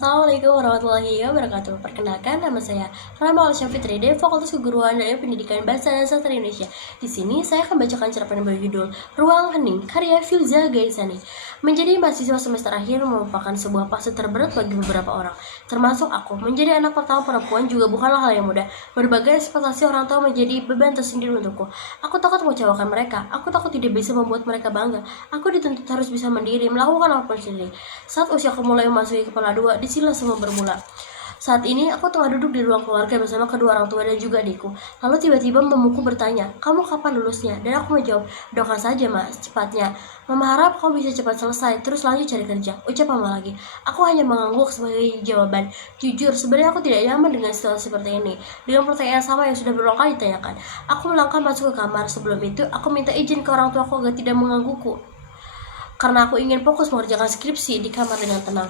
Assalamualaikum warahmatullahi wabarakatuh. Perkenalkan, nama saya Rama Alsya Fitri dari Fakultas Keguruan dan Pendidikan Bahasa dan Sastra Indonesia. Di sini saya akan bacakan cerpen berjudul Ruang Hening karya Filza Gaisani. Menjadi mahasiswa semester akhir merupakan sebuah fase terberat bagi beberapa orang, termasuk aku. Menjadi anak pertama perempuan juga bukanlah hal yang mudah. Berbagai ekspektasi orang tua menjadi beban tersendiri untukku. Aku takut mengecewakan mereka. Aku takut tidak bisa membuat mereka bangga. Aku dituntut harus bisa mandiri, melakukan apapun sendiri. Saat usiaku mulai memasuki kepala dua, disinilah semua bermula. Saat ini aku tengah duduk di ruang keluarga bersama kedua orang tua dan juga adikku. Lalu tiba-tiba mamaku bertanya, "Kamu kapan lulusnya?" Dan aku menjawab, "Doakan saja, Mas, cepatnya. Mama harap kau bisa cepat selesai, terus lanjut cari kerja." Ucap mama lagi. Aku hanya mengangguk sebagai jawaban. Jujur, sebenarnya aku tidak nyaman dengan situasi seperti ini. Dengan pertanyaan sama yang sudah berulang kali ditanyakan. Aku melangkah masuk ke kamar. Sebelum itu, aku minta izin ke orang tuaku agar tidak menggangguku, karena aku ingin fokus mengerjakan skripsi di kamar dengan tenang.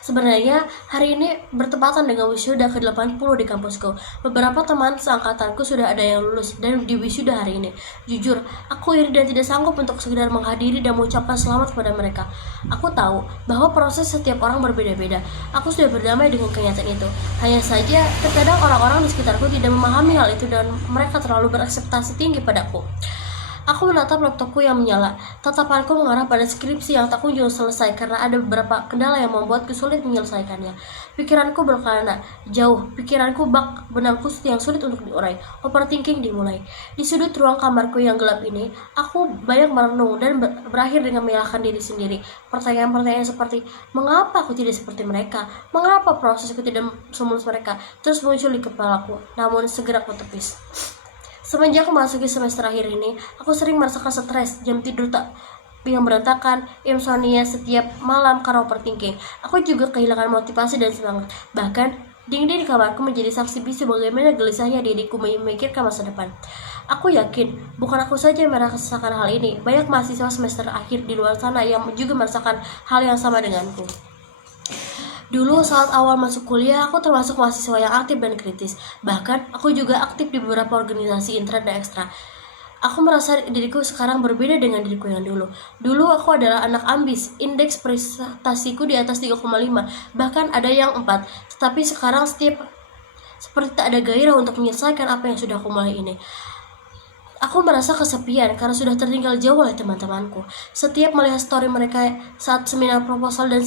Sebenarnya, hari ini bertepatan dengan wisuda ke-80 di kampusku. Beberapa teman seangkatanku sudah ada yang lulus dan di wisuda hari ini. Jujur, aku iri dan tidak sanggup untuk sekedar menghadiri dan mengucapkan selamat kepada mereka. Aku tahu bahwa proses setiap orang berbeda-beda. Aku sudah berdamai dengan kenyataan itu. Hanya saja, terkadang orang-orang di sekitarku tidak memahami hal itu dan mereka terlalu berekspektasi tinggi padaku. Aku menatap laptopku yang menyala. Tatapanku mengarah pada skripsi yang tak kunjung selesai karena ada beberapa kendala yang membuatku sulit menyelesaikannya. Pikiranku berkelana jauh. Pikiranku bak benangku yang sulit untuk diurai. Overthinking dimulai. Di sudut ruang kamarku yang gelap ini, aku banyak merenung dan berakhir dengan menyalahkan diri sendiri. Pertanyaan-pertanyaan seperti, mengapa aku tidak seperti mereka? Mengapa prosesku tidak semulus mereka? Terus muncul di kepalaku, namun segera aku tepis. Semenjak memasuki semester akhir ini, aku sering merasakan stres, jam tidur tak yang berantakan, insomnia setiap malam karena overthinking. Aku juga kehilangan motivasi dan semangat. Bahkan, dinding di kamarku menjadi saksi bisu bagaimana gelisahnya diriku memikirkan masa depan. Aku yakin, bukan aku saja yang merasakan hal ini. Banyak mahasiswa semester akhir di luar sana yang juga merasakan hal yang sama denganku. Dulu saat awal masuk kuliah, aku termasuk mahasiswa yang aktif dan kritis. Bahkan, aku juga aktif di beberapa organisasi intra dan ekstra. Aku merasa diriku sekarang berbeda dengan diriku yang dulu. Dulu aku adalah anak ambis, indeks prestasiku di atas 3,5, bahkan ada yang 4. Tetapi sekarang seperti tak ada gairah untuk menyelesaikan apa yang sudah aku mulai ini. Aku merasa kesepian karena sudah tertinggal jauh oleh teman-temanku. Setiap melihat story mereka saat seminar proposal dan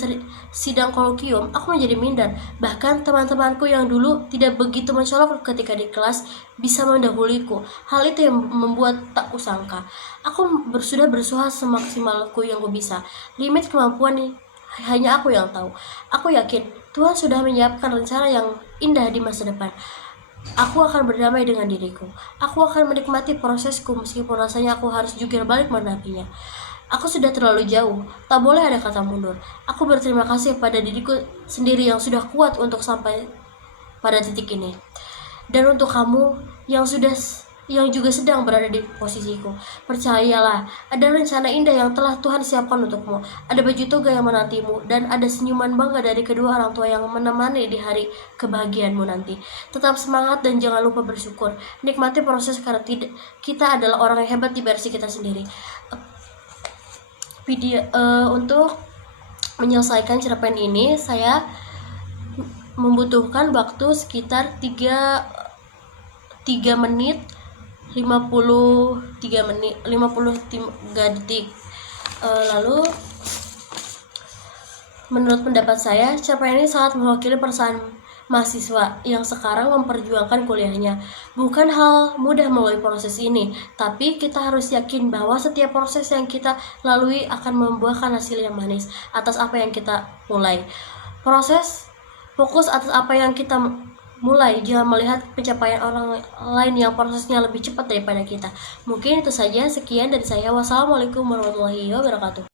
sidang kolokium, aku menjadi minder. Bahkan teman-temanku yang dulu tidak begitu mencolok ketika di kelas bisa mendahuliku. Hal itu yang membuat tak kusangka. Aku sudah berusaha semaksimalku yang bisa. Limit kemampuan nih, hanya aku yang tahu. Aku yakin Tuhan sudah menyiapkan rencana yang indah di masa depan. Aku akan berdamai dengan diriku. Aku akan menikmati prosesku meskipun rasanya aku harus jungkir balik menepinya. Aku sudah terlalu jauh, tak boleh ada kata mundur. Aku berterima kasih pada diriku sendiri yang sudah kuat untuk sampai pada titik ini. Dan untuk kamu yang juga sedang berada di posisiku, percayalah, ada rencana indah yang telah Tuhan siapkan untukmu. Ada baju toga yang menantimu, dan ada senyuman bangga dari kedua orang tua yang menemani di hari kebahagiaanmu nanti. Tetap semangat dan jangan lupa bersyukur. Nikmati proses karena kita adalah orang yang hebat di versi kita sendiri. Untuk menyelesaikan cerpen ini, saya membutuhkan waktu sekitar 3 menit 53 detik. Lalu menurut pendapat saya, cerpen ini sangat mewakili perasaan mahasiswa yang sekarang memperjuangkan kuliahnya. Bukan hal mudah melalui proses ini, tapi kita harus yakin bahwa setiap proses yang kita lalui akan membuahkan hasil yang manis atas apa yang kita mulai. Fokus atas apa yang kita mulai, jangan melihat pencapaian orang lain yang prosesnya lebih cepat daripada kita. Mungkin itu saja, sekian dari saya. Wassalamualaikum warahmatullahi wabarakatuh.